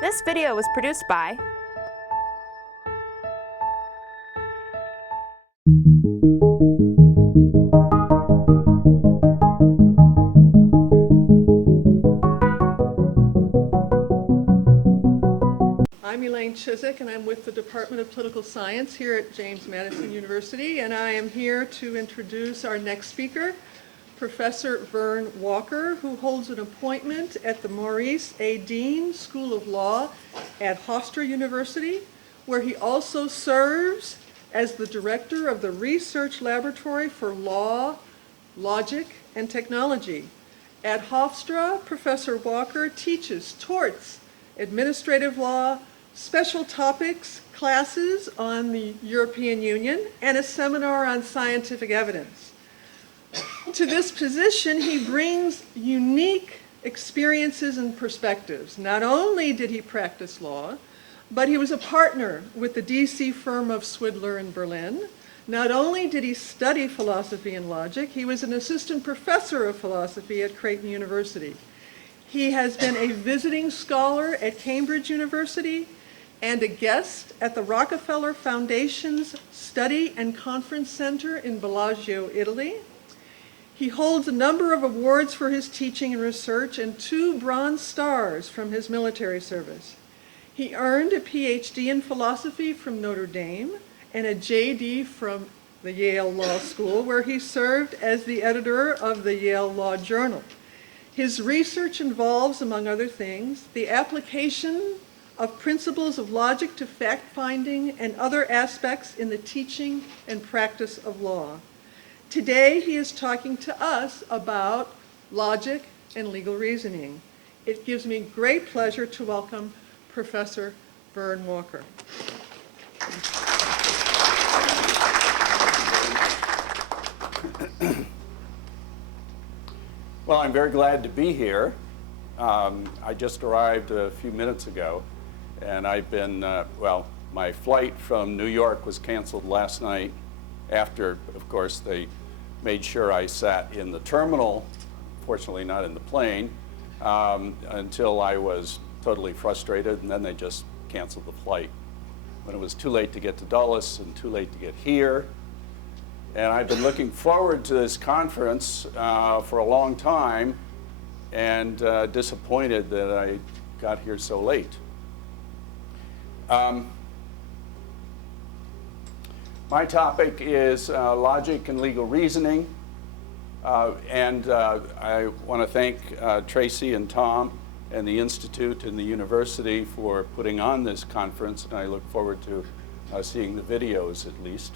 This video was produced by Chiswick, and I'm with the Department of Political Science here at Madison University, and I am here to introduce our next speaker, Professor Vern Walker, who holds an appointment at the Maurice A. Dean School of Law at Hofstra University, where he also serves as the director of the Research Laboratory for Law, Logic, and Technology. At Hofstra, Professor Walker teaches torts, administrative law, special topics classes on the European Union, and a seminar on scientific evidence. To this position, he brings unique experiences and perspectives. Not only did he practice law, but he was a partner with the DC firm of Swidler in Berlin. Not only did he study philosophy and logic, he was an assistant professor of philosophy at Creighton University. He has been a visiting scholar at Cambridge University and a guest at the Rockefeller Foundation's Study and Conference Center in Bellagio, Italy. He holds a number of awards for his teaching and research and 2 Bronze Stars from his military service. He earned a PhD in philosophy from Notre Dame and a JD from the Yale Law School, where he served as the editor of the Yale Law Journal. His research involves, among other things, the application of principles of logic to fact-finding and other aspects in the teaching and practice of law. Today, he is talking to us about logic and legal reasoning. It gives me great pleasure to welcome Professor Vern Walker. Well, I'm very glad to be here. I just arrived a few minutes ago, and I've been, my flight from New York was canceled last night after, of course, they made sure I sat in the terminal, fortunately not in the plane, until I was totally frustrated, and then they just canceled the flight. When it was too late to get to Dulles and too late to get here. And I've been looking forward to this conference for a long time, and disappointed that I got here so late. My topic is logic and legal reasoning, and I want to thank Tracy and Tom and the Institute and the university for putting on this conference, and I look forward to seeing the videos at least.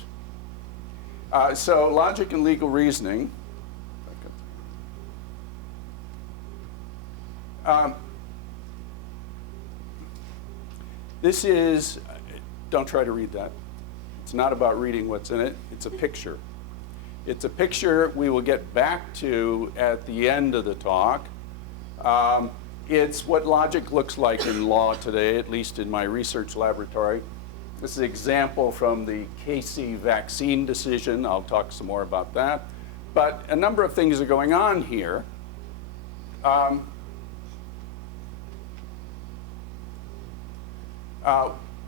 So logic and legal reasoning. This is, don't try to read that. It's not about reading what's in it. It's a picture. It's a picture we will get back to at the end of the talk. It's what logic looks like in law today, at least in my research laboratory. This is an example from the Casey vaccine decision. I'll talk some more about that. But a number of things are going on here.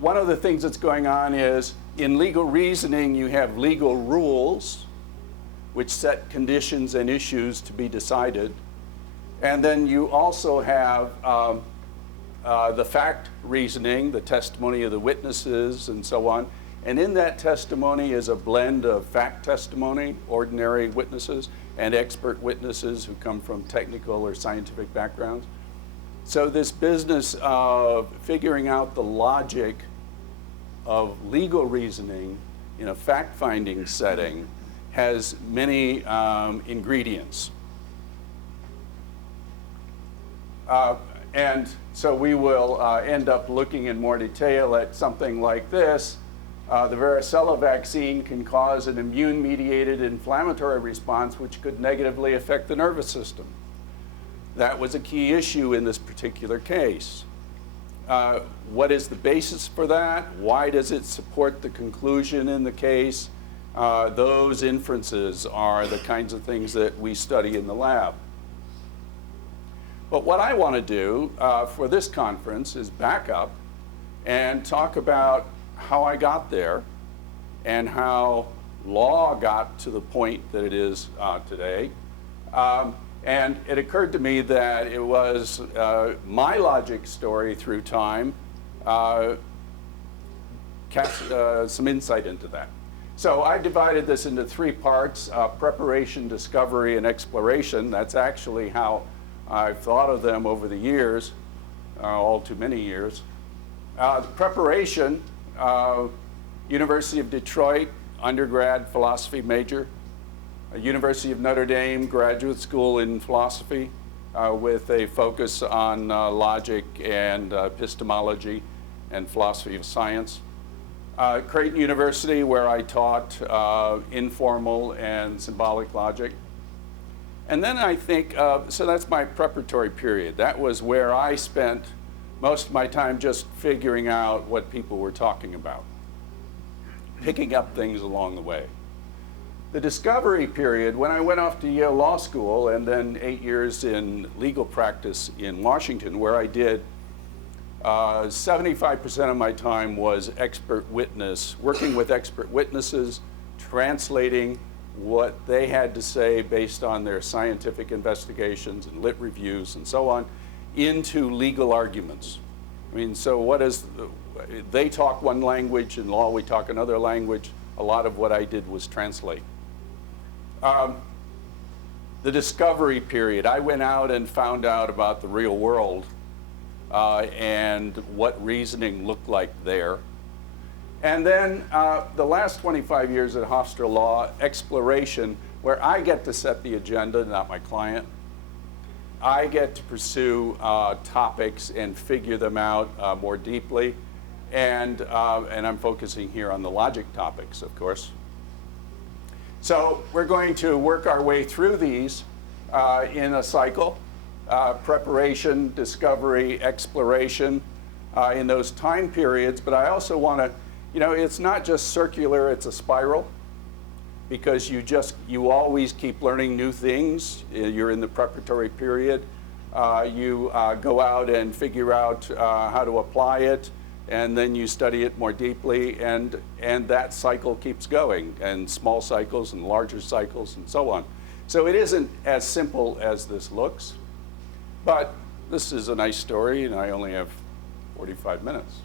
One of the things that's going on is in legal reasoning, you have legal rules which set conditions and issues to be decided. And then you also have the fact reasoning, the testimony of the witnesses, and so on. And in that testimony is a blend of fact testimony, ordinary witnesses, and expert witnesses who come from technical or scientific backgrounds. So this business of figuring out the logic of legal reasoning in a fact-finding setting has many ingredients. And so we will end up looking in more detail at something like this. The varicella vaccine can cause an immune-mediated inflammatory response which could negatively affect the nervous system. That was a key issue in this particular case. What is the basis for that? Why does it support the conclusion in the case? Those inferences are the kinds of things that we study in the lab. But what I want to do for this conference is back up and talk about how I got there and how law got to the point that it is today. And it occurred to me that it was my logic story through time cast some insight into that. So I divided this into 3 parts, preparation, discovery, and exploration. That's actually how I've thought of them over the years, all too many years. Preparation, University of Detroit, undergrad philosophy major. University of Notre Dame, graduate school in philosophy with a focus on logic and epistemology and philosophy of science. Creighton University, where I taught informal and symbolic logic. And then I think, so that's my preparatory period. That was where I spent most of my time just figuring out what people were talking about, picking up things along the way. The discovery period, when I went off to Yale Law School and then 8 years in legal practice in Washington, where I did 75% of my time was expert witness, working with expert witnesses, translating what they had to say based on their scientific investigations and lit reviews and so on into legal arguments. I mean, so what is, they talk one language, in law we talk another language. A lot of what I did was translate. The discovery period, I went out and found out about the real world and what reasoning looked like there. And then the last 25 years at Hofstra Law, exploration, where I get to set the agenda, not my client. I get to pursue topics and figure them out more deeply. And I'm focusing here on the logic topics, of course. So we're going to work our way through these in a cycle, preparation, discovery, exploration in those time periods. But I also want to, you know, it's not just circular, it's a spiral, because you always keep learning new things. You're in the preparatory period. You go out and figure out how to apply it, and then you study it more deeply, and that cycle keeps going, and small cycles and larger cycles and so on. So it isn't as simple as this looks, but this is a nice story, and I only have 45 minutes.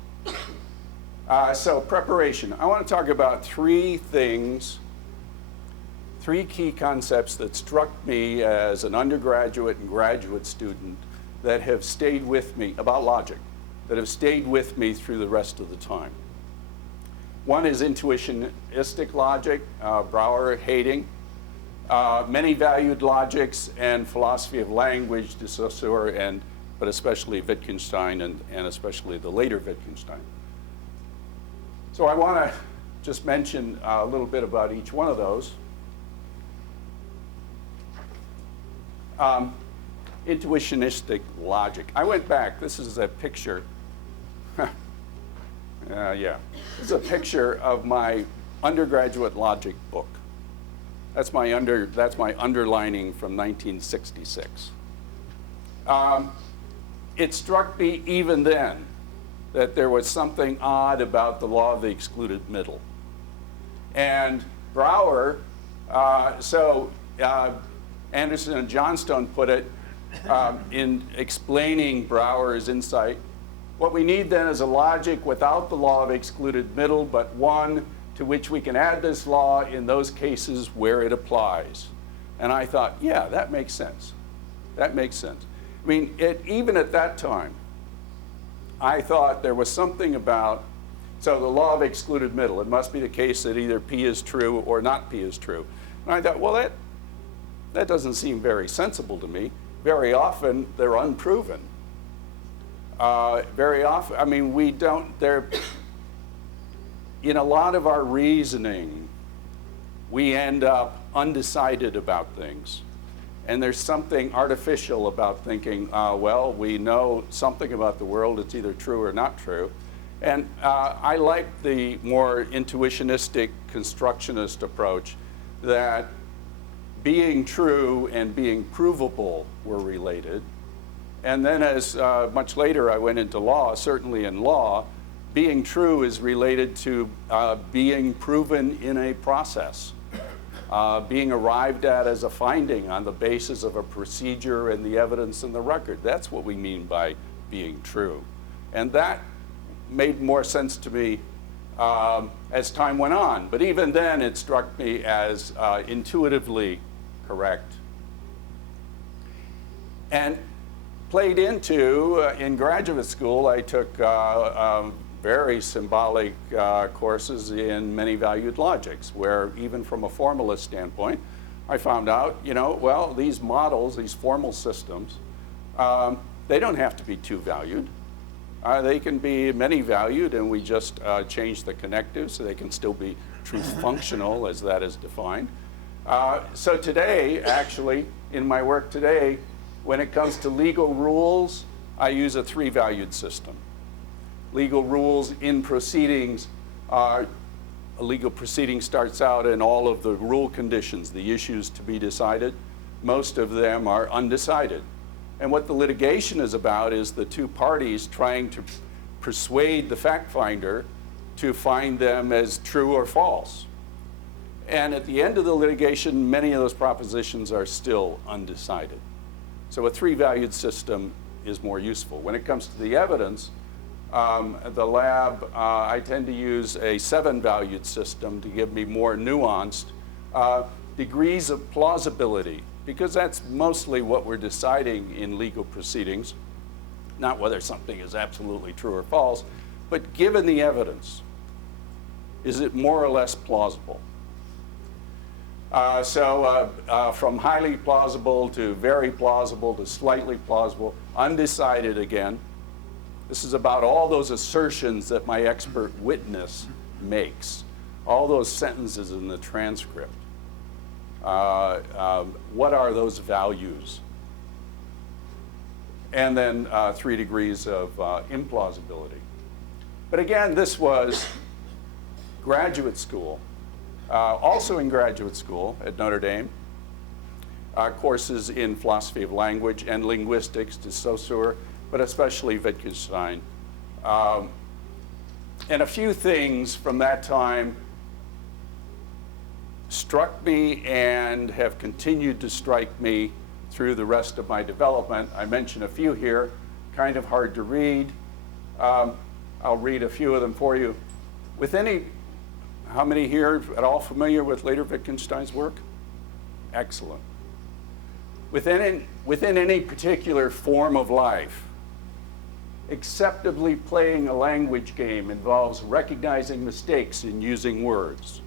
So preparation. I want to talk about 3 things, 3 key concepts that struck me as an undergraduate and graduate student that have stayed with me about logic, that have stayed with me through the rest of the time. One is intuitionistic logic, Brouwer, Haighting, many valued logics, and philosophy of language, de Saussure, but especially Wittgenstein and especially the later Wittgenstein. So I want to just mention a little bit about each one of those. Intuitionistic logic. I went back. This is a picture. Yeah. This is a picture of my undergraduate logic book. That's my underlining from 1966. It struck me even then that there was something odd about the law of the excluded middle. And Brouwer, Anderson and Johnstone put it in explaining Brouwer's insight. What we need then is a logic without the law of excluded middle, but one to which we can add this law in those cases where it applies. And I thought, yeah, that makes sense. That makes sense. I mean, even at that time, I thought there was something about, so the law of excluded middle, it must be the case that either P is true or not P is true. And I thought, well, that doesn't seem very sensible to me. Very often, they're unproven. Very often, I mean, in a lot of our reasoning, we end up undecided about things. And there's something artificial about thinking, well, we know something about the world, it's either true or not true. And I like the more intuitionistic, constructionist approach that being true and being provable were related, And then as much later I went into law, certainly in law, being true is related to being proven in a process, being arrived at as a finding on the basis of a procedure and the evidence in the record. That's what we mean by being true. And that made more sense to me as time went on. But even then, it struck me as intuitively correct. And played into, in graduate school, I took very symbolic courses in many valued logics, where even from a formalist standpoint, I found out, well, these models, these formal systems, they don't have to be two valued. They can be many valued, and we just change the connectives so they can still be truth functional as that is defined. So today, actually, in my work today, when it comes to legal rules, I use a three-valued system. Legal rules in proceedings, a legal proceeding starts out in all of the rule conditions, the issues to be decided. Most of them are undecided. And what the litigation is about is the two parties trying to persuade the fact finder to find them as true or false. And at the end of the litigation, many of those propositions are still undecided. So a three-valued system is more useful. When it comes to the evidence, at the lab, I tend to use a seven-valued system to give me more nuanced degrees of plausibility, because that's mostly what we're deciding in legal proceedings, not whether something is absolutely true or false, but given the evidence, is it more or less plausible? From highly plausible to very plausible to slightly plausible, undecided again. This is about all those assertions that my expert witness makes, all those sentences in the transcript. What are those values? And then 3 degrees of implausibility. But again, this was graduate school. Also in graduate school at Notre Dame, courses in philosophy of language and linguistics to Saussure, but especially Wittgenstein. And a few things from that time struck me and have continued to strike me through the rest of my development. I mentioned a few here, kind of hard to read. I'll read a few of them for you. How many here at all familiar with later Wittgenstein's work? Excellent. Within any particular form of life, acceptably playing a language game involves recognizing mistakes in using words.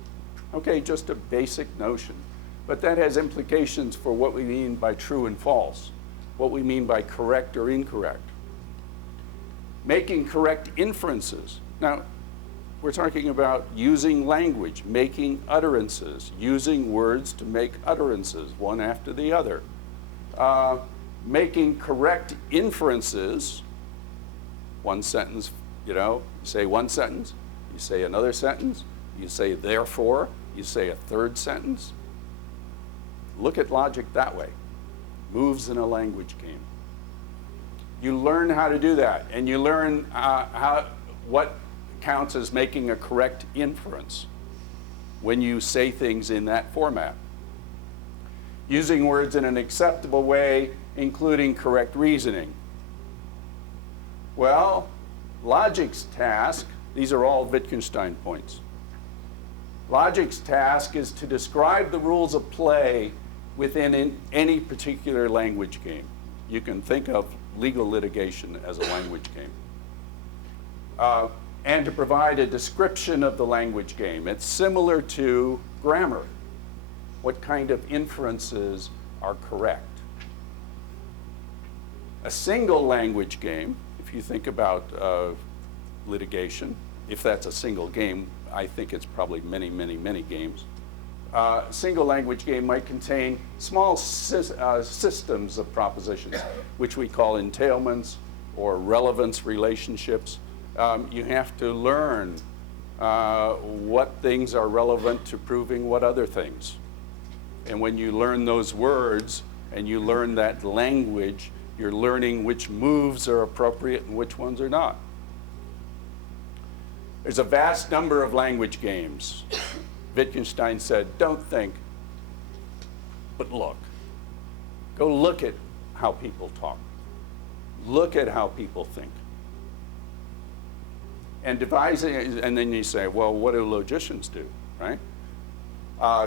Okay, just a basic notion. But that has implications for what we mean by true and false, what we mean by correct or incorrect. Making correct inferences. Now, we're talking about using language, making utterances, using words to make utterances, one after the other. Making correct inferences, one sentence, you say one sentence, you say another sentence, you say therefore, you say a third sentence. Look at logic that way. Moves in a language game. You learn how to do that, and you learn what counts as making a correct inference when you say things in that format. Using words in an acceptable way, including correct reasoning. Well, logic's task, these are all Wittgenstein points. Logic's task is to describe the rules of play within any particular language game. You can think of legal litigation as a language game. And to provide a description of the language game. It's similar to grammar. What kind of inferences are correct? A single language game, if you think about litigation, if that's a single game, I think it's probably many, many, many games. A single language game might contain small systems of propositions, which we call entailments or relevance relationships. You have to learn what things are relevant to proving what other things. And when you learn those words and you learn that language, You're learning which moves are appropriate and which ones are not. There's a vast number of language games. Wittgenstein said, don't think, but look. Go look at how people talk. Look at how people think. And devising, and then you say, well, what do logicians do, right?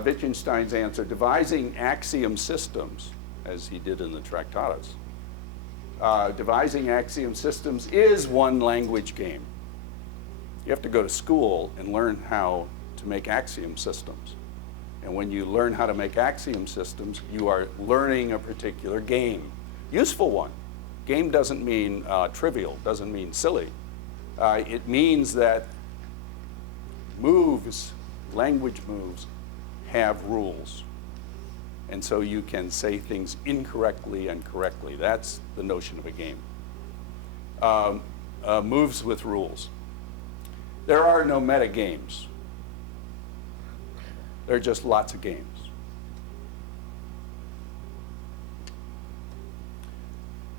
Wittgenstein's answer, devising axiom systems, as he did in the Tractatus, devising axiom systems is one language game. You have to go to school and learn how to make axiom systems. And when you learn how to make axiom systems, you are learning a particular game. Useful one. Game doesn't mean trivial, doesn't mean silly. It means that moves, language moves, have rules. And so you can say things incorrectly and correctly. That's the notion of a game. Moves with rules. There are no meta games. There are just lots of games.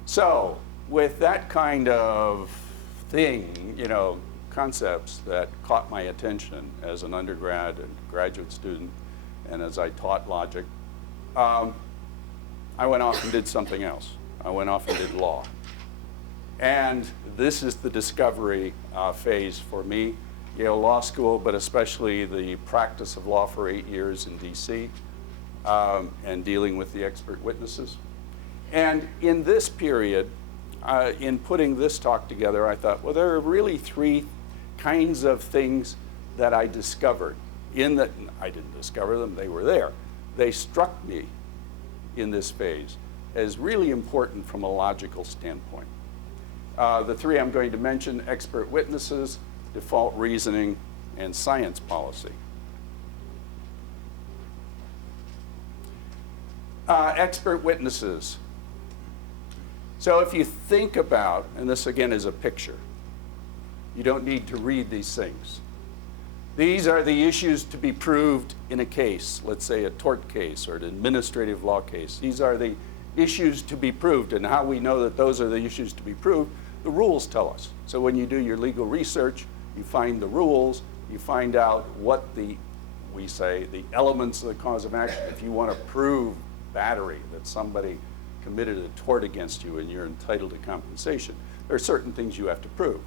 So, with that kind of thing, concepts that caught my attention as an undergrad and graduate student, and as I taught logic, I went off and did something else. I went off and did law. And this is the discovery phase for me. Yale Law School, but especially the practice of law for 8 years in DC, and dealing with the expert witnesses. And in this period, in putting this talk together, I thought, well, there are really three kinds of things that I discovered. In that, I didn't discover them, they were there. They struck me in this phase as really important from a logical standpoint. The three I'm going to mention: expert witnesses, default reasoning, and science policy. Expert witnesses. So if you think about, and this again is a picture, you don't need to read these things. These are the issues to be proved in a case, let's say a tort case or an administrative law case. These are the issues to be proved, and how we know that those are the issues to be proved, the rules tell us. So when you do your legal research, you find the rules, you find out what we say, the elements of the cause of action. If you want to prove battery, that somebody committed a tort against you and you're entitled to compensation, there are certain things you have to prove.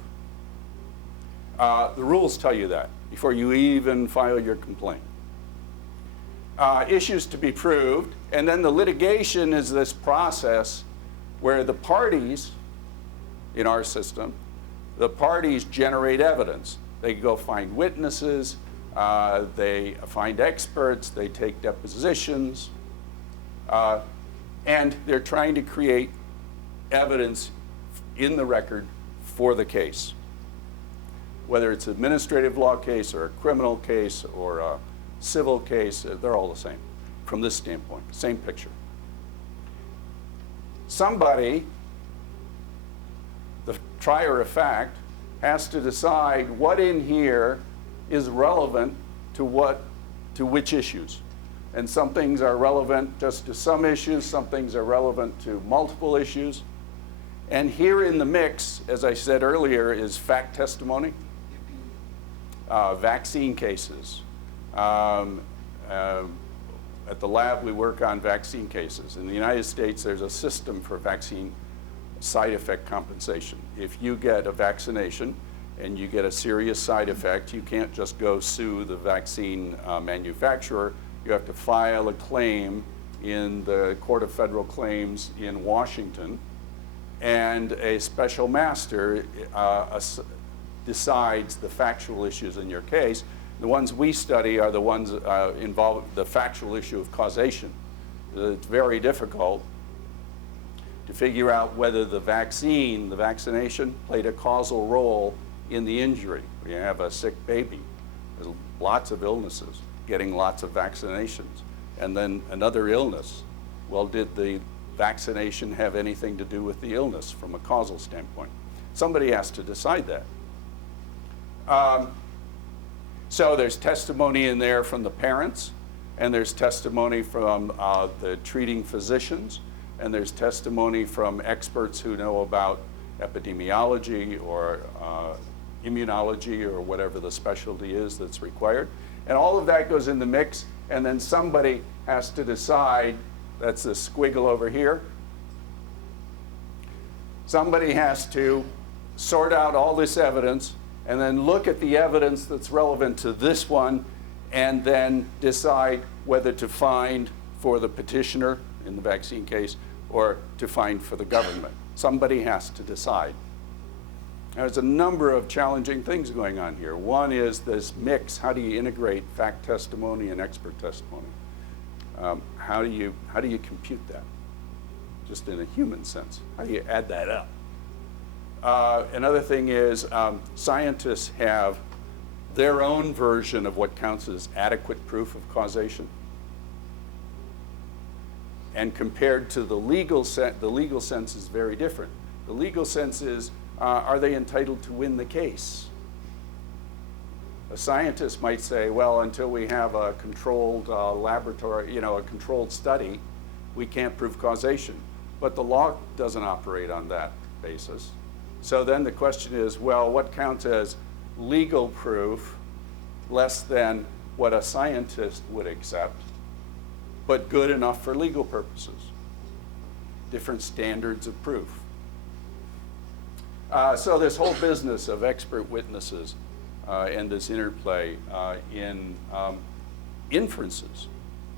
The rules tell you that before you even file your complaint. Issues to be proved, and then the litigation is this process where the parties in our system, the parties generate evidence. They go find witnesses, they find experts, they take depositions, and they're trying to create evidence in the record for the case. Whether it's an administrative law case or a criminal case or a civil case, they're all the same from this standpoint, same picture. Somebody, the trier of fact, has to decide what in here is relevant to which issues. And some things are relevant just to some issues, some things are relevant to multiple issues. And here in the mix, as I said earlier, is fact testimony, vaccine cases. At the lab, we work on vaccine cases. In the United States, there's a system for vaccine side effect compensation. If you get a vaccination and you get a serious side effect, you can't just go sue the vaccine manufacturer. You have to file a claim in the Court of Federal Claims in Washington, and a special master decides the factual issues in your case. The ones we study are the ones involved the factual issue of causation. It's very difficult to figure out whether the vaccination played a causal role in the injury. You have a sick baby, there's lots of illnesses, getting lots of vaccinations, and then another illness. Well, did the vaccination have anything to do with the illness from a causal standpoint? Somebody has to decide that. So there's testimony in there from the parents, and there's testimony from the treating physicians, and there's testimony from experts who know about epidemiology or immunology or whatever the specialty is that's required. And all of that goes in the mix, and then somebody has to decide, that's the squiggle over here, somebody has to sort out all this evidence and then look at the evidence that's relevant to this one and then decide whether to find for the petitioner in the vaccine case or to find for the government. Somebody has to decide. There's a number of challenging things going on here. One is this mix. How do you integrate fact testimony and expert testimony? How do you compute that? Just in a human sense. How do you add that up? Another thing is scientists have their own version of what counts as adequate proof of causation. And compared to the legal sense is very different. The legal sense is, are they entitled to win the case? A scientist might say, well, until we have a controlled laboratory, a controlled study, we can't prove causation. But the law doesn't operate on that basis. So then the question is, well, what counts as legal proof less than what a scientist would accept, but good enough for legal purposes? Different standards of proof. So this whole business of expert witnesses and this interplay in inferences,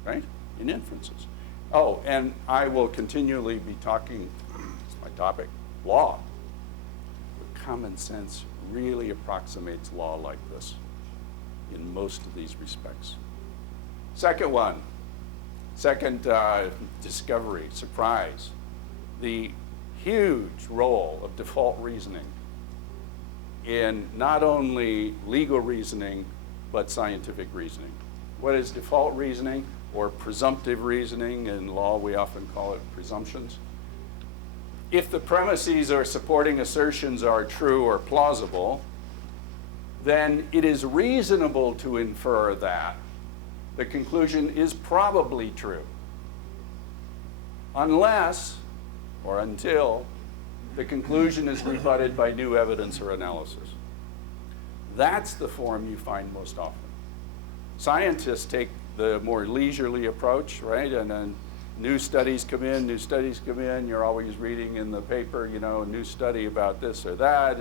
right? In inferences. Oh, and I will continually be talking, it's my topic, law. But common sense really approximates law like this in most of these respects. Second discovery, surprise, the huge role of default reasoning in not only legal reasoning, but scientific reasoning. What is default reasoning or presumptive reasoning? In law, we often call it presumptions. If the premises or supporting assertions are true or plausible, then it is reasonable to infer that the conclusion is probably true, unless or until the conclusion is rebutted by new evidence or analysis. That's the form you find most often. Scientists take the more leisurely approach, right? And then new studies come in, you're always reading in the paper, a new study about this or that,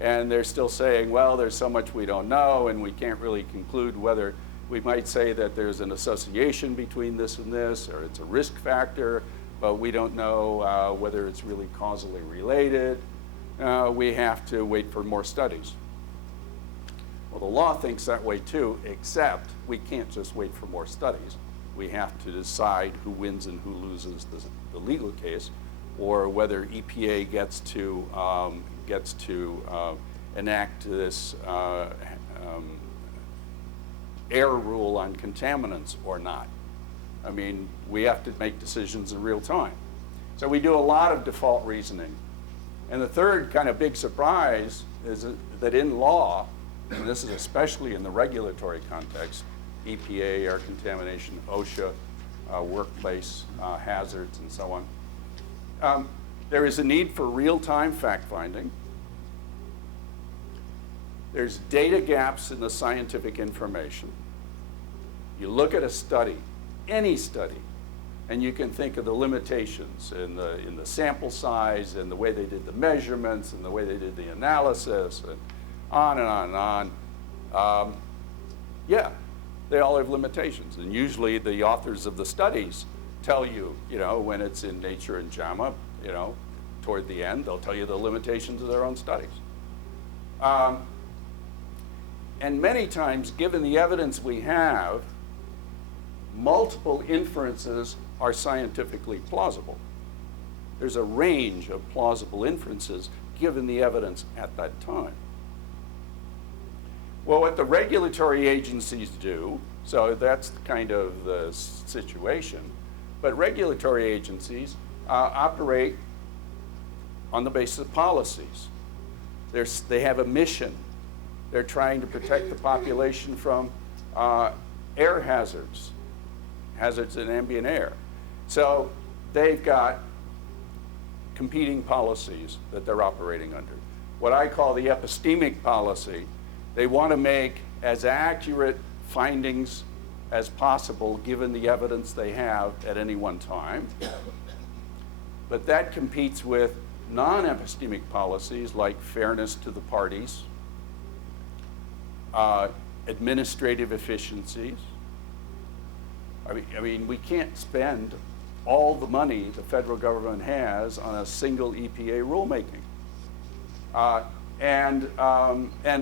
and they're still saying, well, there's so much we don't know, and we can't really conclude whether, we might say that there's an association between this and this, or it's a risk factor, but we don't know whether it's really causally related. We have to wait for more studies. Well, the law thinks that way too, except we can't just wait for more studies. We have to decide who wins and who loses the legal case, or whether EPA gets to enact this air rule on contaminants or not. I mean, we have to make decisions in real time. So we do a lot of default reasoning. And the third kind of big surprise is that in law, and this is especially in the regulatory context, EPA, air contamination, OSHA, workplace hazards, and so on, there is a need for real-time fact-finding. There's data gaps in the scientific information. You look at a study, any study, and you can think of the limitations in the sample size and the way they did the measurements and the way they did the analysis and on and on and on. Yeah, they all have limitations. And usually the authors of the studies tell you, when it's in Nature and JAMA, toward the end, they'll tell you the limitations of their own studies. And many times, given the evidence we have, multiple inferences are scientifically plausible. There's a range of plausible inferences given the evidence at that time. Well, what the regulatory agencies do, so that's kind of the situation, but regulatory agencies operate on the basis of policies. They have a mission. They're trying to protect the population from air hazards in ambient air. So they've got competing policies that they're operating under. What I call the epistemic policy, they want to make as accurate findings as possible given the evidence they have at any one time. But that competes with non-epistemic policies like fairness to the parties, administrative efficiencies. I mean, we can't spend all the money the federal government has on a single EPA rulemaking. And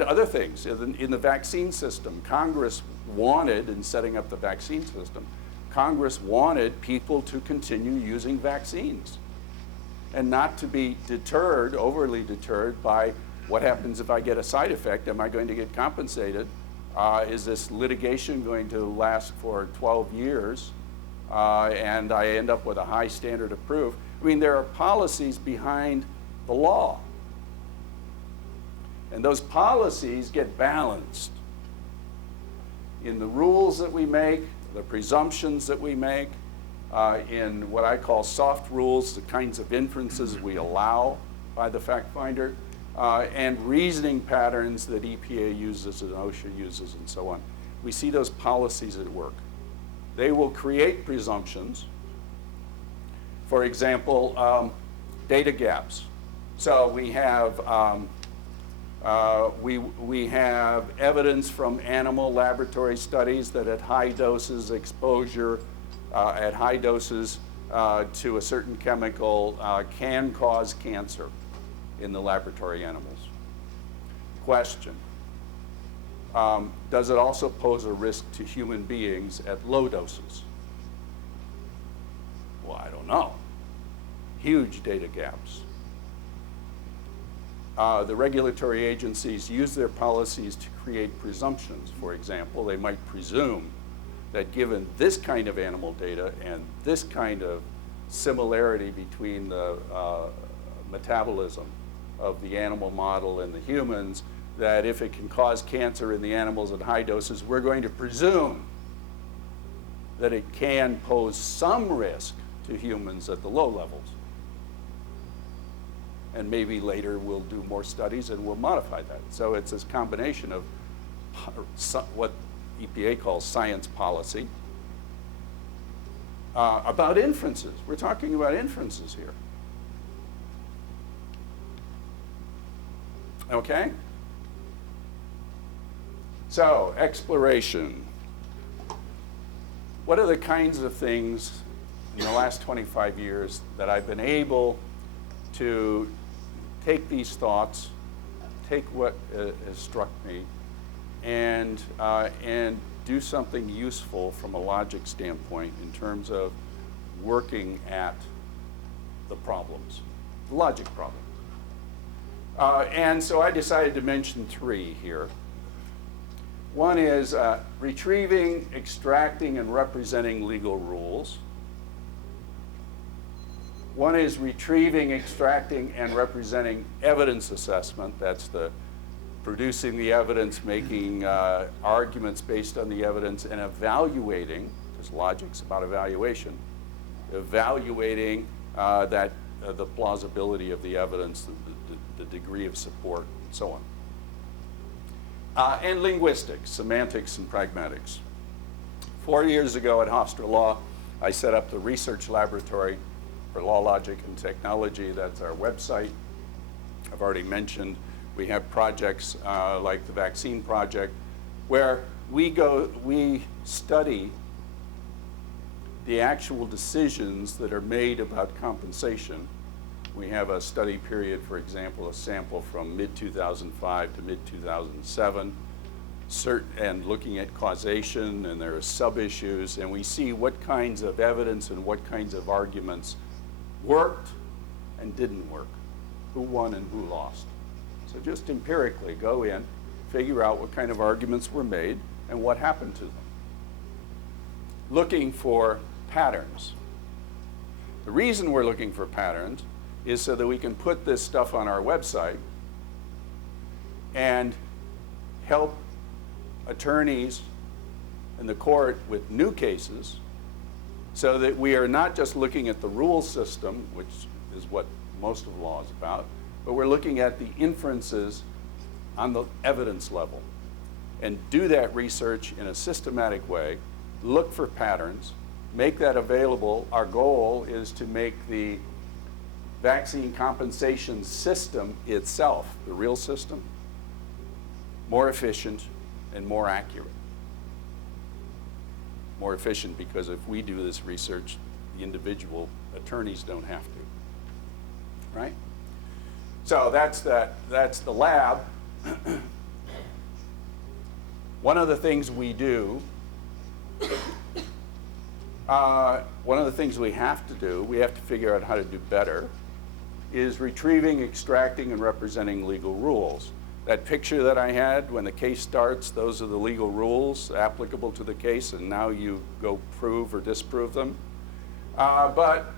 other things. In the vaccine system, Congress wanted, in setting up the vaccine system, Congress wanted people to continue using vaccines and not to be deterred, overly deterred by what happens if I get a side effect? Am I going to get compensated? Is this litigation going to last for 12 years? And I end up with a high standard of proof. I mean, there are policies behind the law. And those policies get balanced in the rules that we make, the presumptions that we make, in what I call soft rules, the kinds of inferences we allow by the fact finder, and reasoning patterns that EPA uses and OSHA uses and so on. We see those policies at work. They will create presumptions. For example, data gaps. So we have we have evidence from animal laboratory studies that at high doses exposure, at high doses to a certain chemical can cause cancer in the laboratory animals. Question, does it also pose a risk to human beings at low doses? Well, I don't know. Huge data gaps. The regulatory agencies use their policies to create presumptions. For example, they might presume that given this kind of animal data and this kind of similarity between the metabolism of the animal model and the humans, that if it can cause cancer in the animals at high doses, we're going to presume that it can pose some risk to humans at the low levels. And maybe later we'll do more studies and we'll modify that. So it's this combination of what EPA calls science policy about inferences. We're talking about inferences here. Okay? So, exploration. What are the kinds of things in the last 25 years that I've been able to take these thoughts, take what has struck me, and do something useful from a logic standpoint in terms of working at the problems, the logic problem. And so I decided to mention three here. One is retrieving, extracting, and representing legal rules. One is retrieving, extracting, and representing evidence assessment. That's the producing the evidence, making arguments based on the evidence, and evaluating, because logic's about evaluation, evaluating the plausibility of the evidence, the degree of support, and so on. And linguistics, semantics, and pragmatics. 4 years ago at Hofstra Law, I set up the research laboratory for law, logic, and technology. That's our website. I've already mentioned we have projects like the vaccine project where we study the actual decisions that are made about compensation. We have a study period, for example, a sample from mid-2005 to mid-2007, and looking at causation, and there are sub-issues, and we see what kinds of evidence and what kinds of arguments worked and didn't work, who won and who lost. So just empirically go in, figure out what kind of arguments were made and what happened to them. Looking for patterns. The reason we're looking for patterns is so that we can put this stuff on our website and help attorneys in the court with new cases so that we are not just looking at the rule system, which is what most of the law is about, but we're looking at the inferences on the evidence level and do that research in a systematic way, look for patterns, make that available. Our goal is to make the vaccine compensation system itself, the real system, more efficient and more accurate. More efficient because if we do this research, the individual attorneys don't have to, right? So that's the lab. One of the things we do, one of the things we have to do, we have to figure out how to do better, is retrieving, extracting, and representing legal rules. That picture that I had, when the case starts, those are the legal rules applicable to the case, and now you go prove or disprove them. But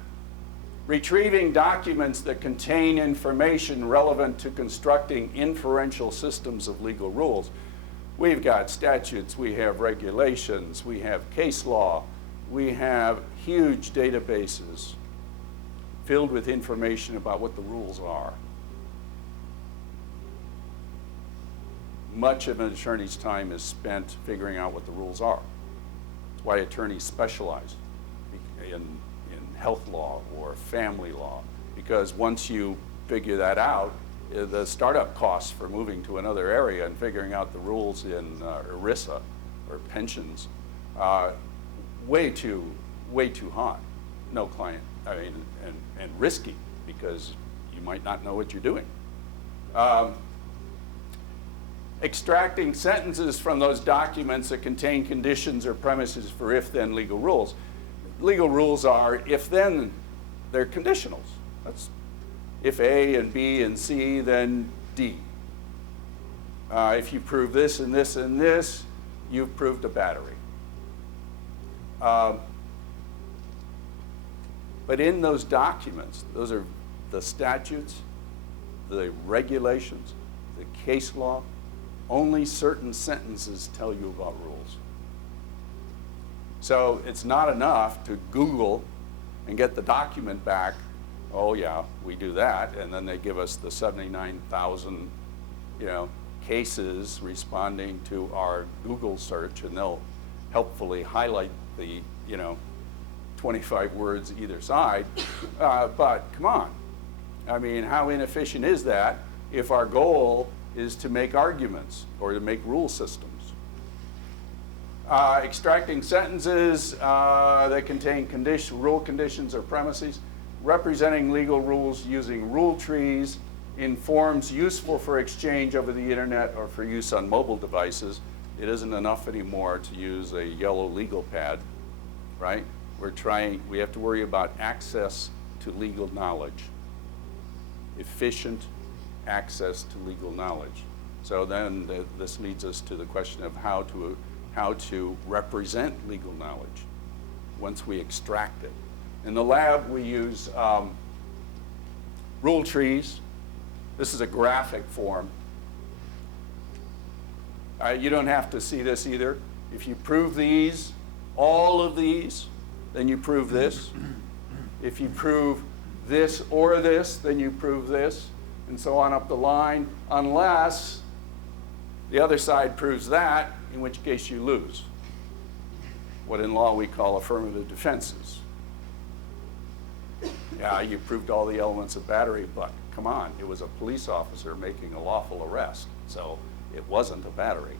retrieving documents that contain information relevant to constructing inferential systems of legal rules. We've got statutes, we have regulations, we have case law, we have huge databases filled with information about what the rules are. Much of an attorney's time is spent figuring out what the rules are. That's why attorneys specialize in health law or family law, because once you figure that out, the startup costs for moving to another area and figuring out the rules in ERISA or pensions, way too high. No client, and risky, because you might not know what you're doing. Extracting sentences from those documents that contain conditions or premises for if-then legal rules. Legal rules are if-then, they're conditionals. That's if A and B and C, then D. If you prove this and this and this, you've proved a battery. But in those documents, those are the statutes, the regulations, the case law, only certain sentences tell you about rules. So it's not enough to Google and get the document back. Oh yeah, we do that, and then they give us the 79,000, cases responding to our Google search, and they'll helpfully highlight the, 25 words either side. But come on, I mean, how inefficient is that if our goal is to make arguments or to make rule systems? Extracting sentences that contain rule conditions or premises, representing legal rules using rule trees in forms useful for exchange over the internet or for use on mobile devices. It isn't enough anymore to use a yellow legal pad, right? We have to worry about access to legal knowledge, efficient access to legal knowledge. So then this leads us to the question of how to represent legal knowledge once we extract it. In the lab, we use rule trees. This is a graphic form. You don't have to see this either. If you prove these, all of these, then you prove this. If you prove this or this, then you prove this, and so on up the line, unless the other side proves that, in which case you lose. What in law we call affirmative defenses. Yeah, you proved all the elements of battery, but come on, it was a police officer making a lawful arrest, so it wasn't a battery.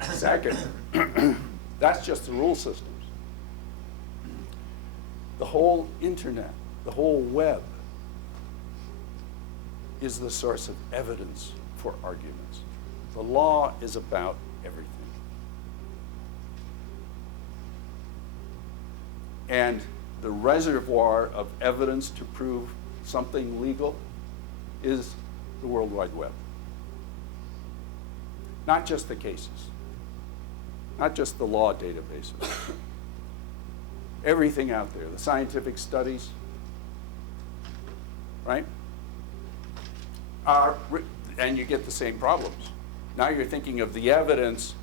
Second, that's just the rule systems. The whole internet, the whole web, is the source of evidence for arguments. The law is about everything. And the reservoir of evidence to prove something legal is the World Wide Web. Not just the cases, not just the law databases. Everything out there, the scientific studies, right? And you get the same problems. Now you're thinking of the evidence,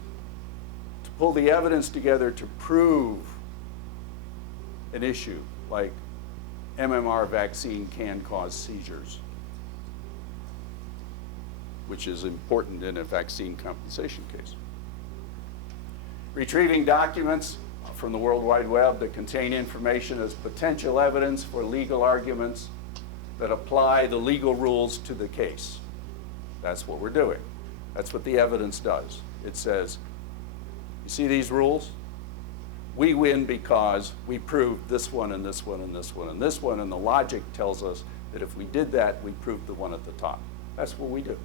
to pull the evidence together to prove an issue, like MMR vaccine can cause seizures, which is important in a vaccine compensation case. Retrieving documents from the World Wide Web that contain information as potential evidence for legal arguments that apply the legal rules to the case. That's what we're doing. That's what the evidence does. It says, you see these rules? We win because we proved this one and this one and this one and this one, and the logic tells us that if we did that, we proved the one at the top. That's what we do.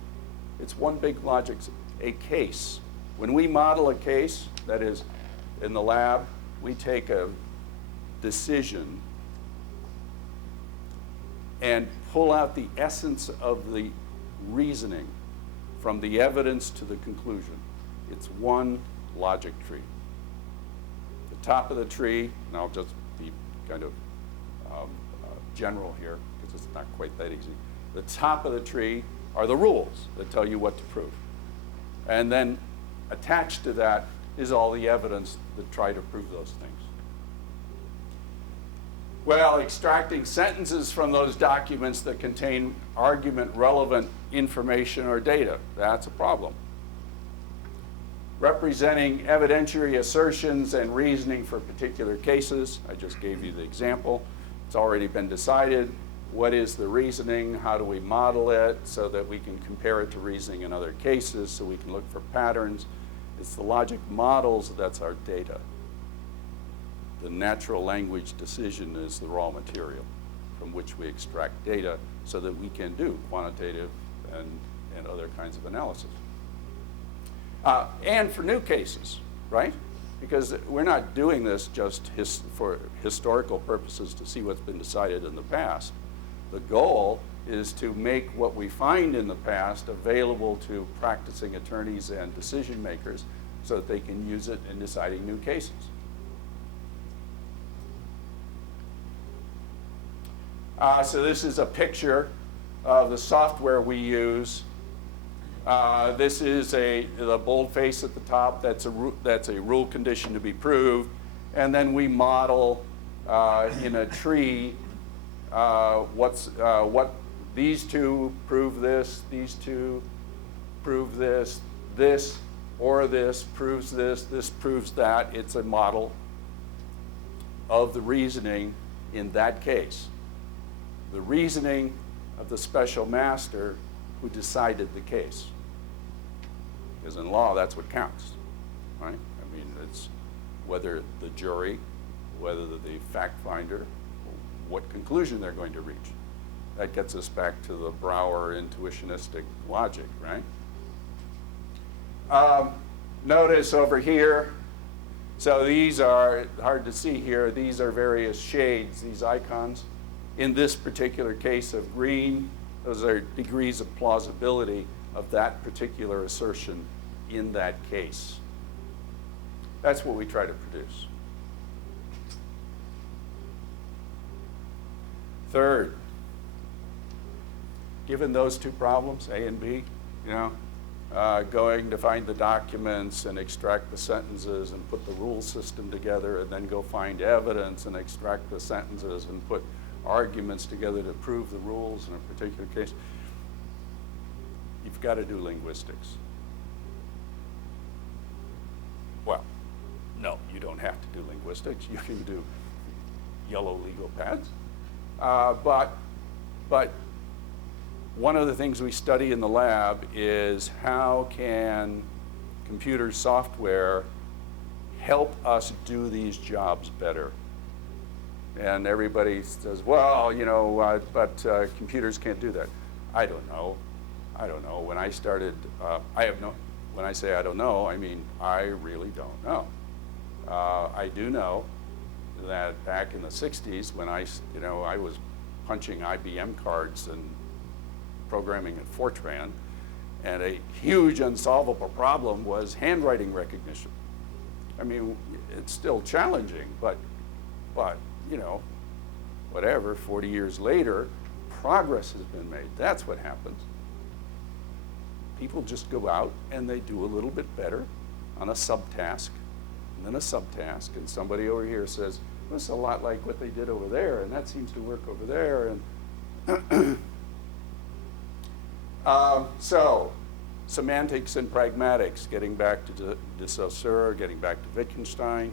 It's one big logic, a case. When we model a case, that is, in the lab, we take a decision and pull out the essence of the reasoning from the evidence to the conclusion. It's one logic tree. The top of the tree, and I'll just be kind of general here because it's not quite that easy. The top of the tree are the rules that tell you what to prove. And then attached to that is all the evidence that try to prove those things. Well, extracting sentences from those documents that contain argument-relevant information or data, that's a problem. Representing evidentiary assertions and reasoning for particular cases, I just gave you the example. It's already been decided. What is the reasoning? How do we model it so that we can compare it to reasoning in other cases so we can look for patterns? It's the logic models that's our data. The natural language decision is the raw material from which we extract data so that we can do quantitative and other kinds of analysis. And for new cases, right? Because we're not doing this just for historical purposes to see what's been decided in the past. The goal is to make what we find in the past available to practicing attorneys and decision makers so that they can use it in deciding new cases. So this is a picture of the software we use. This is the boldface at the top. That's a rule condition to be proved. And then we model in a tree what these two prove this, these two prove this, this or this proves this proves that. It's a model of the reasoning in that case. The reasoning of the special master who decided the case. Because in law, that's what counts, right? I mean, it's whether the jury, whether the fact finder, what conclusion they're going to reach. That gets us back to the Brouwer intuitionistic logic, right? Notice over here, so these are hard to see here. These are various shades, these icons. In this particular case of green, those are degrees of plausibility of that particular assertion in that case. That's what we try to produce. Third, given those two problems, A and B, going to find the documents and extract the sentences and put the rule system together and then go find evidence and extract the sentences and put arguments together to prove the rules in a particular case, you've got to do linguistics. Well, no, you don't have to do linguistics. You can do yellow legal pads. But one of the things we study in the lab is how can computer software help us do these jobs better? And everybody says, well, but computers can't do that. I don't know. When I started, when I say I don't know, I mean I really don't know. I do know that back in the 60s when I was punching IBM cards and programming in Fortran, and a huge unsolvable problem was handwriting recognition. I mean, it's still challenging, but whatever, 40 years later, progress has been made. That's what happens. People just go out and they do a little bit better on a subtask, and then a subtask, and somebody over here says, this is a lot like what they did over there, and that seems to work over there. And so, semantics and pragmatics, getting back to de Saussure, getting back to Wittgenstein.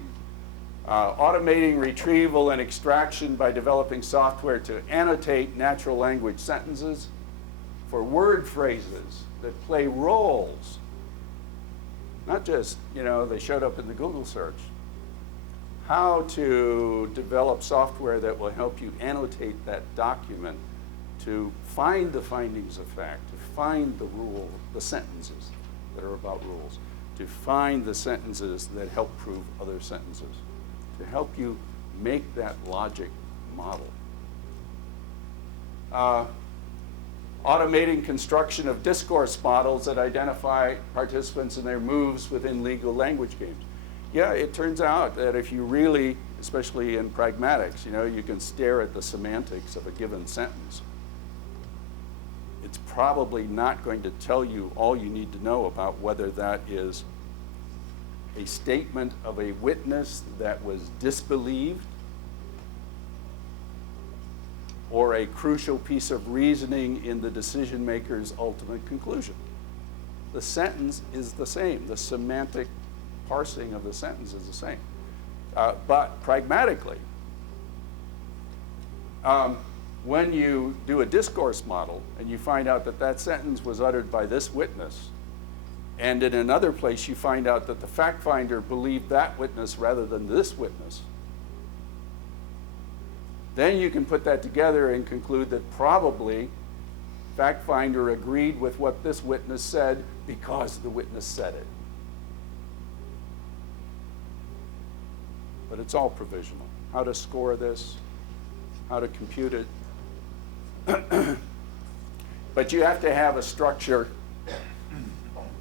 Automating retrieval and extraction by developing software to annotate natural language sentences for word phrases that play roles. Not just, they showed up in the Google search. How to develop software that will help you annotate that document to find the findings of fact, to find the sentences that are about rules, to find the sentences that help prove other sentences, to help you make that logic model. Automating construction of discourse models that identify participants and their moves within legal language games. Yeah, it turns out that if you really, especially in pragmatics, you can stare at the semantics of a given sentence. It's probably not going to tell you all you need to know about whether that is a statement of a witness that was disbelieved or a crucial piece of reasoning in the decision maker's ultimate conclusion. The sentence is the same. The semantic parsing of the sentence is the same. But pragmatically, when you do a discourse model and you find out that that sentence was uttered by this witness, and in another place you find out that the fact finder believed that witness rather than this witness, then you can put that together and conclude that probably fact finder agreed with what this witness said because the witness said it. But it's all provisional. How to score this, how to compute it. But you have to have a structure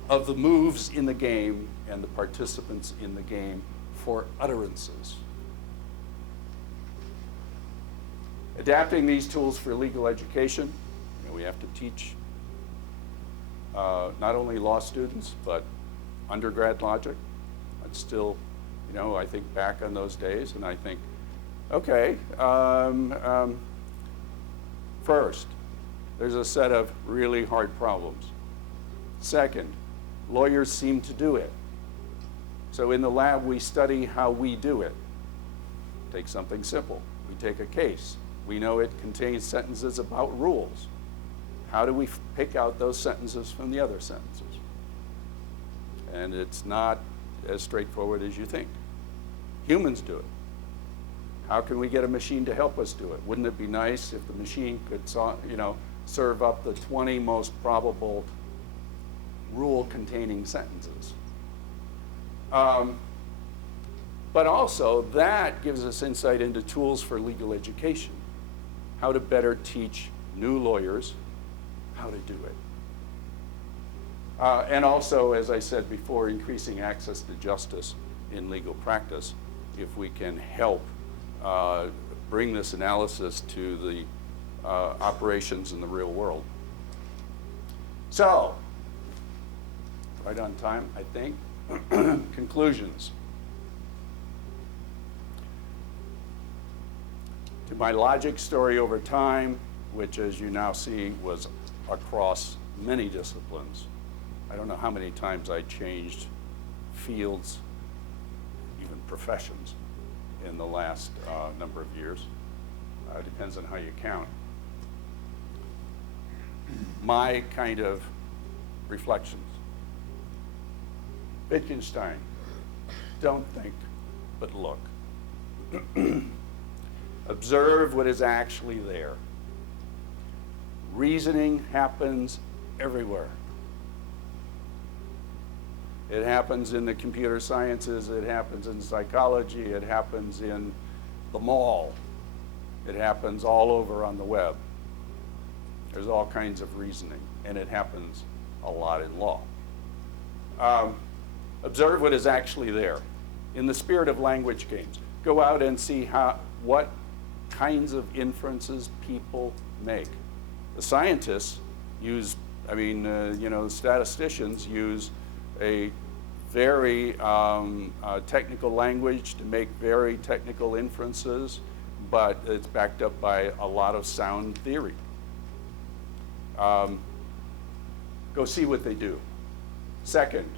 of the moves in the game and the participants in the game for utterances. Adapting these tools for legal education, we have to teach not only law students, but undergrad logic. It's still, I think back on those days and I think, okay, first, there's a set of really hard problems. Second, lawyers seem to do it. So in the lab, we study how we do it. Take something simple. We take a case. We know it contains sentences about rules. How do we pick out those sentences from the other sentences? And it's not as straightforward as you think. Humans do it. How can we get a machine to help us do it? Wouldn't it be nice if the machine could, serve up the 20 most probable rule-containing sentences? But also, that gives us insight into tools for legal education, how to better teach new lawyers how to do it. And also, as I said before, increasing access to justice in legal practice if we can help bring this analysis to the operations in the real world. So, right on time, I think. Conclusions. To my logic story over time, which as you now see was across many disciplines. I don't know how many times I changed fields, even professions, in the last number of years. Depends on how you count. My kind of reflections. Wittgenstein, don't think, but look. Observe what is actually there. Reasoning happens everywhere. It happens in the computer sciences, it happens in psychology, it happens in the mall. It happens all over on the web. There's all kinds of reasoning, and it happens a lot in law. Observe what is actually there. In the spirit of language games, go out and see what kinds of inferences people make. The scientists use, the statisticians use a very technical language to make very technical inferences, but it's backed up by a lot of sound theory. Go see what they do. Second,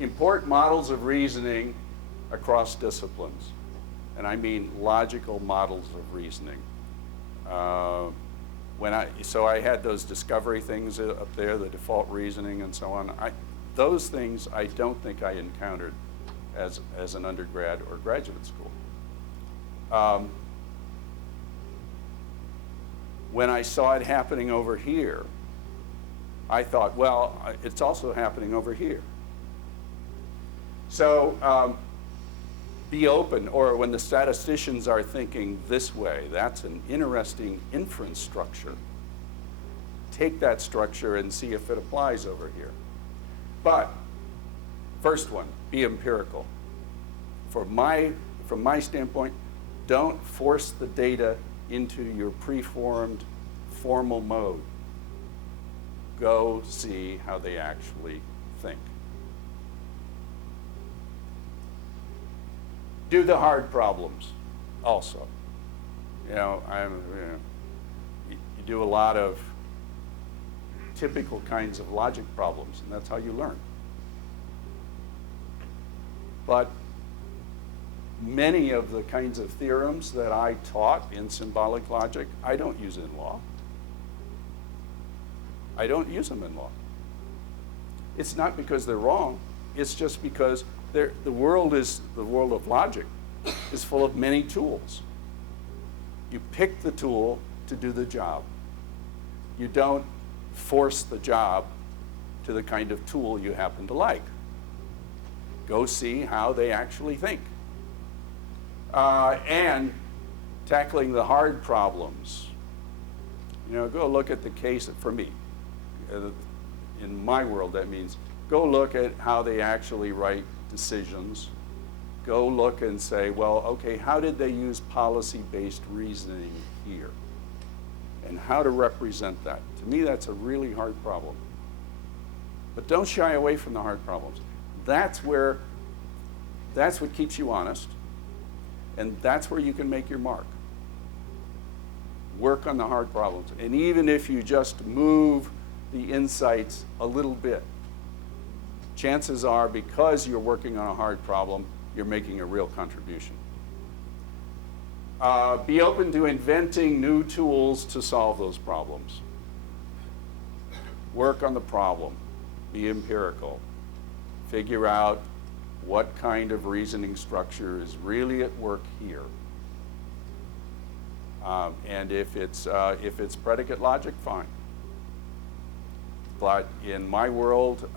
import models of reasoning across disciplines. And I mean logical models of reasoning. So I had those discovery things up there, the default reasoning and so on. Those things I don't think I encountered as an undergrad or graduate school. When I saw it happening over here, I thought, well, it's also happening over here. So be open, or when the statisticians are thinking this way, that's an interesting inference structure. Take that structure and see if it applies over here. But first one, be empirical. From my standpoint, don't force the data into your preformed formal mode. Go see how they actually think. Do the hard problems also. You do a lot of typical kinds of logic problems, and that's how you learn. But many of the kinds of theorems that I taught in symbolic logic, I don't use in law. I don't use them in law. It's not because they're wrong, it's just because the world of logic is full of many tools. You pick the tool to do the job. You don't force the job to the kind of tool you happen to like. Go see how they actually think. And tackling the hard problems. Go look at the case, for me, in my world that means go look at how they actually write decisions. Go look and say, well, okay, how did they use policy-based reasoning here? And how to represent that. To me, that's a really hard problem. But don't shy away from the hard problems. That's what keeps you honest, and that's where you can make your mark. Work on the hard problems. And even if you just move the insights a little bit, chances are, because you're working on a hard problem, you're making a real contribution. Be open to inventing new tools to solve those problems. Work on the problem. Be empirical. Figure out what kind of reasoning structure is really at work here. And if it's predicate logic, fine. But in my world,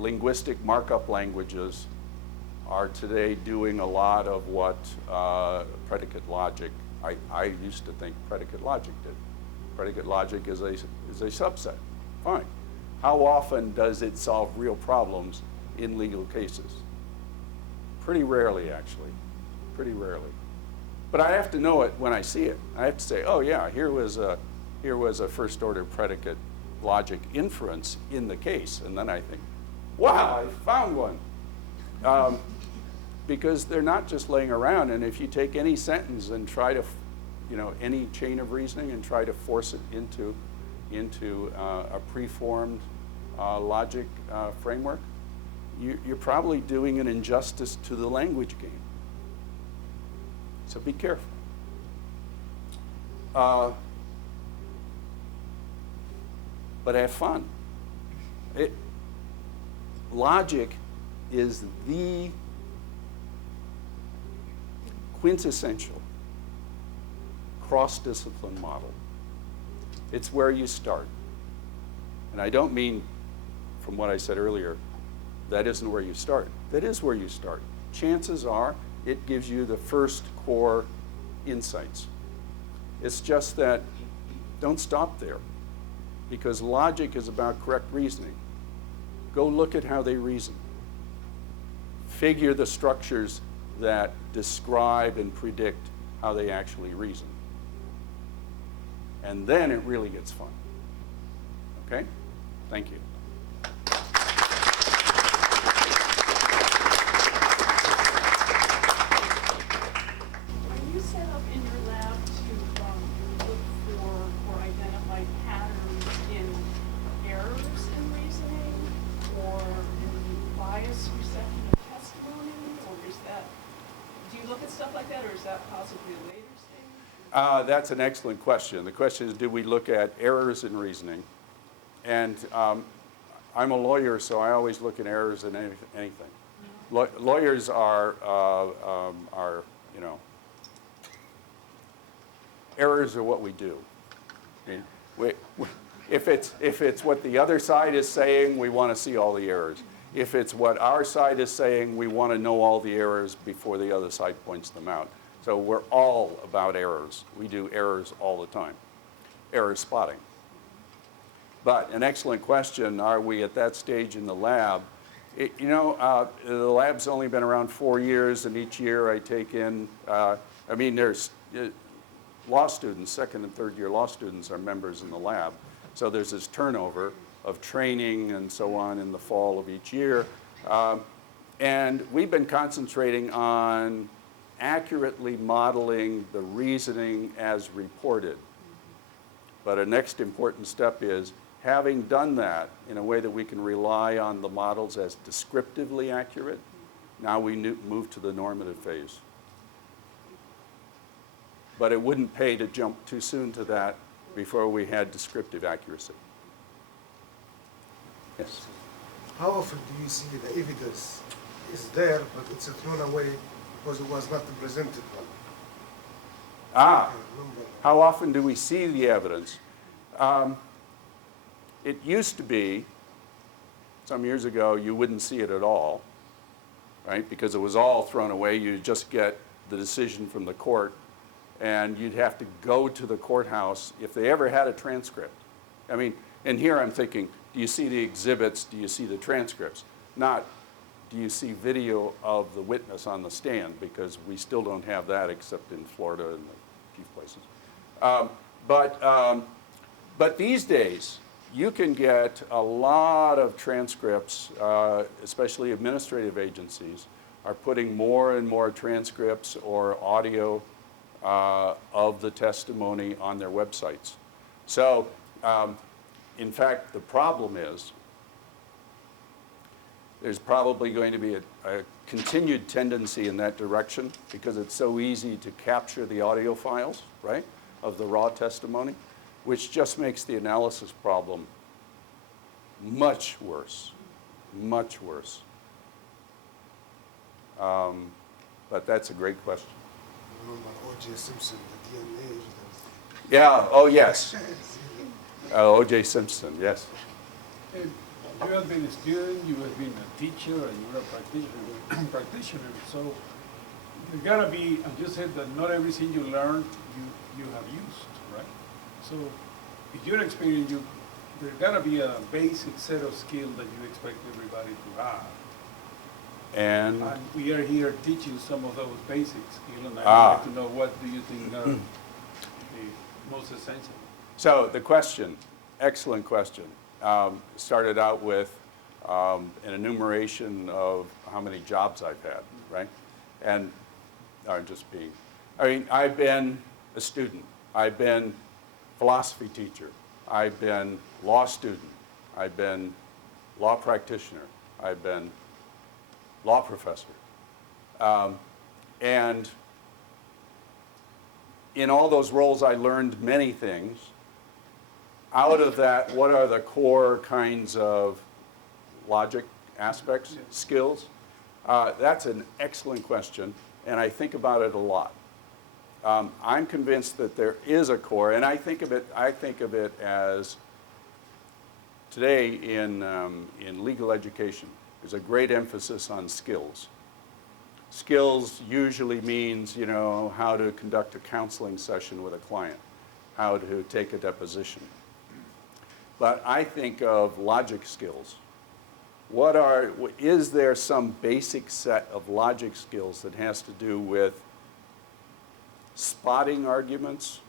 linguistic markup languages are today doing a lot of what predicate logic, I used to think predicate logic did. Predicate logic is a subset, fine. How often does it solve real problems in legal cases? Pretty rarely, actually, pretty rarely. But I have to know it when I see it. I have to say, oh yeah, here was a first order predicate logic inference in the case. And then I think, wow, I found one. Because they're not just laying around, and if you take any sentence and try to, any chain of reasoning and try to force it into a preformed logic framework, you're probably doing an injustice to the language game. So be careful. But have fun. Logic is the quintessential cross-discipline model. It's where you start. And I don't mean, from what I said earlier, that isn't where you start. That is where you start. Chances are it gives you the first core insights. It's just that don't stop there, because logic is about correct reasoning. Go look at how they reason. Figure the structures that describe and predict how they actually reason. And then it really gets fun. Okay? Thank you. that possibly a later stage? That's an excellent question. The question is, do we look at errors in reasoning? And I'm a lawyer, so I always look at errors in anything. Lawyers are, you know, errors are what we do. I mean, if it's what the other side is saying, we want to see all the errors. If it's what our side is saying, we want to know all the errors before the other side points them out. So we're all about errors. We do errors all the time. Error spotting. But an excellent question, are we at that stage in the lab? The lab's only been around 4 years, and each year I take in, there's law students, second and third year law students are members in the lab. So there's this turnover of training and so on in the fall of each year. And we've been concentrating on accurately modeling the reasoning as reported. But a next important step is, having done that in a way that we can rely on the models as descriptively accurate, now we move to the normative phase. But it wouldn't pay to jump too soon to that before we had descriptive accuracy. Yes? How often do you see the evidence is there, but it's thrown away because it was not the presented one? How often do we see the evidence? It used to be, some years ago, you wouldn't see it at all, right? Because it was all thrown away. You'd just get the decision from the court, and you'd have to go to the courthouse if they ever had a transcript. I mean, and here I'm thinking, do you see the exhibits? Do you see the transcripts? Not, do you see video of the witness on the stand? Because we still don't have that except in Florida and a few places. But these days, you can get a lot of transcripts, especially administrative agencies are putting more and more transcripts or audio of the testimony on their websites. So, in fact, the problem is there's probably going to be a continued tendency in that direction because it's so easy to capture the audio files, right, of the raw testimony, which just makes the analysis problem much worse, much worse. But that's a great question. Remember O.J. Simpson, the DNA evidence? Yeah, oh yes. O.J. Simpson, yes. And you have been a student, you have been a teacher, and you're a practitioner. So there's gotta be, and you said that not everything you learned you have used, right? So in your experience, there's gotta be a basic set of skills that you expect everybody to have. And we are here teaching some of those basic skills, and I'd like to know what do you think are the most essential? so the question, excellent question, started out with an enumeration of how many jobs I've had, right? And I've been a student, I've been philosophy teacher, I've been law student, I've been law practitioner, I've been law professor. And in all those roles, I learned many things. Out of that, what are the core kinds of logic aspects, skills? That's an excellent question, and I think about it a lot. I'm convinced that there is a core, and I think of it as today in legal education. There's a great emphasis on skills. Skills usually means, how to conduct a counseling session with a client, how to take a deposition. But I think of logic skills. Is there some basic set of logic skills that has to do with spotting arguments,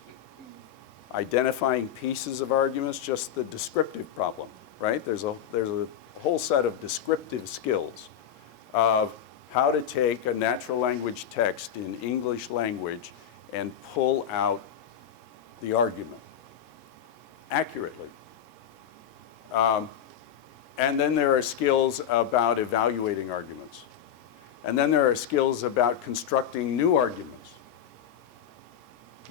identifying pieces of arguments, just the descriptive problem, right? There's a whole set of descriptive skills of how to take a natural language text in English language and pull out the argument accurately. And then there are skills about evaluating arguments. And then there are skills about constructing new arguments.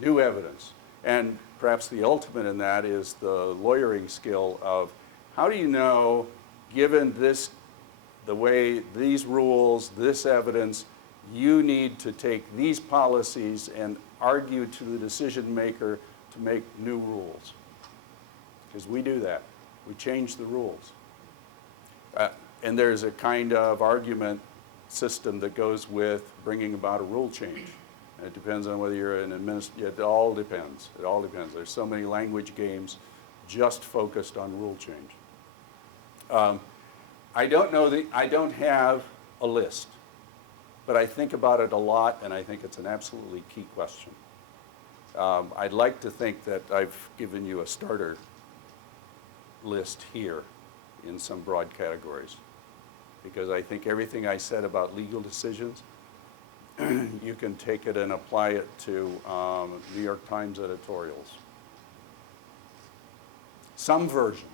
new evidence. And perhaps the ultimate in that is the lawyering skill of how do you know, given this, the way these rules, this evidence, you need to take these policies and argue to the decision maker to make new rules. Because we do that. We change the rules. And there's a kind of argument system that goes with bringing about a rule change. And it depends on whether you're an administrator. It all depends. It all depends. There's so many language games just focused on rule change. I don't have a list, but I think about it a lot, and I think it's an absolutely key question. I'd like to think that I've given you a starter list here in some broad categories, because I think everything I said about legal decisions, you can take it and apply it to New York Times editorials. Some version.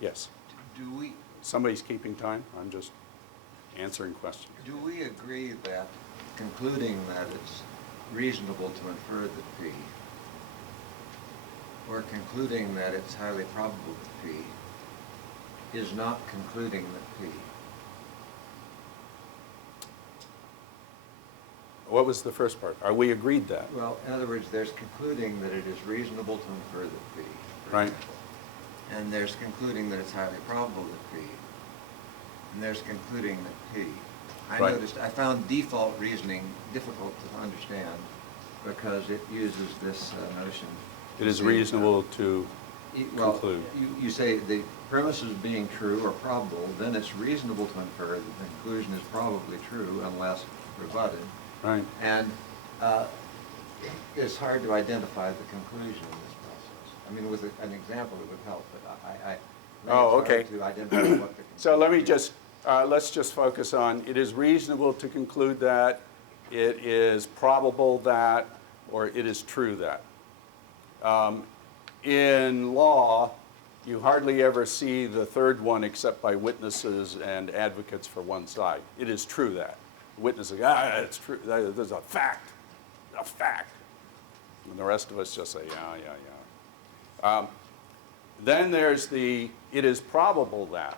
Yes. Do we, Somebody's keeping time? I'm just answering questions. do we agree that concluding that it's reasonable to infer the P, or concluding that it's highly probable that P, is not concluding that P? What was the first part? Are we agreed that? Well, in other words, there's concluding that it is reasonable to infer that P. for Right. example. And there's concluding that it's highly probable that P. And there's concluding that P. Right. I found default reasoning difficult to understand because it uses this notion. It is reasonable to Well, conclude. you say the premises being true or probable, then it's reasonable to infer that the conclusion is probably true unless rebutted. Right. And it's hard to identify the conclusion in this process. I mean, with an example it would help, but I think Oh, it's hard okay. to identify what the conclusion So let me is. just, let's just focus on, it is reasonable to conclude that, it is probable that, or it is true that. In law, you hardly ever see the third one except by witnesses and advocates for one side. It is true that. Witnesses, it's true, there's a fact. And the rest of us just say, yeah. Then there's the, it is probable that.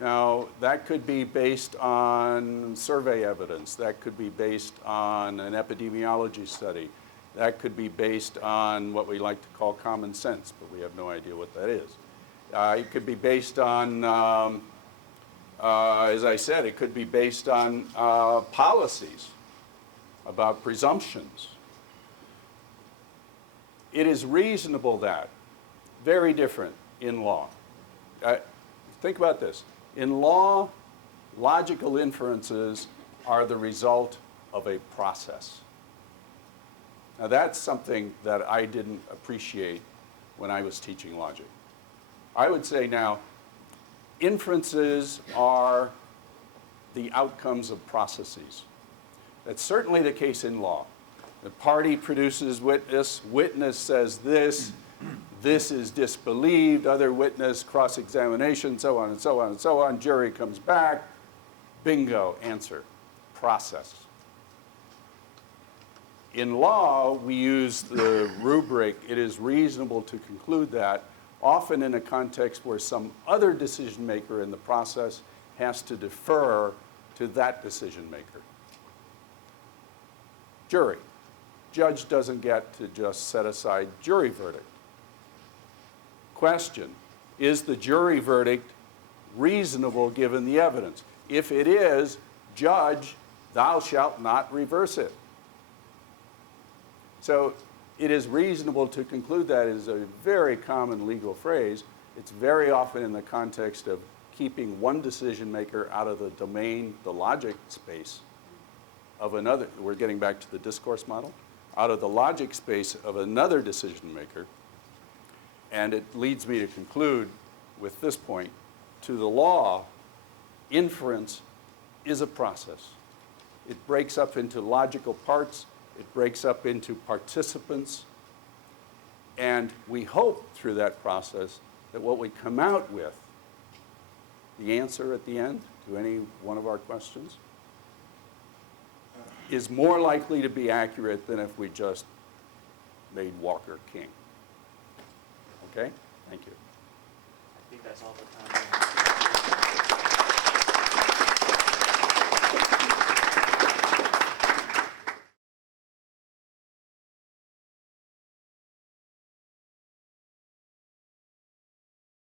Now, that could be based on survey evidence. That could be based on an epidemiology study. That could be based on what we like to call common sense, but we have no idea what that is. It could be based on, as I said, it could be based on policies about presumptions. It is reasonable that. Very different in law. Think about this. In law, logical inferences are the result of a process. Now that's something that I didn't appreciate when I was teaching logic. I would say now, inferences are the outcomes of processes. That's certainly the case in law. The party produces witness, witness says this is disbelieved, other witness, cross-examination, so on and so on and so on, jury comes back, bingo, answer, process. In law, we use the rubric, it is reasonable to conclude that, often in a context where some other decision maker in the process has to defer to that decision maker. Jury. Judge doesn't get to just set aside jury verdict. Question, is the jury verdict reasonable given the evidence? If it is, judge, thou shalt not reverse it. So it is reasonable to conclude that is a very common legal phrase. It's very often in the context of keeping one decision maker out of the domain, the logic space of another. We're getting back to the discourse model. Out of the logic space of another decision maker. And it leads me to conclude with this point. To the law, inference is a process. It breaks up into logical parts. It breaks up into participants. And we hope through that process that what we come out with, the answer at the end to any one of our questions, is more likely to be accurate than if we just made Walker king. Okay? Thank you. I think that's all the time we have.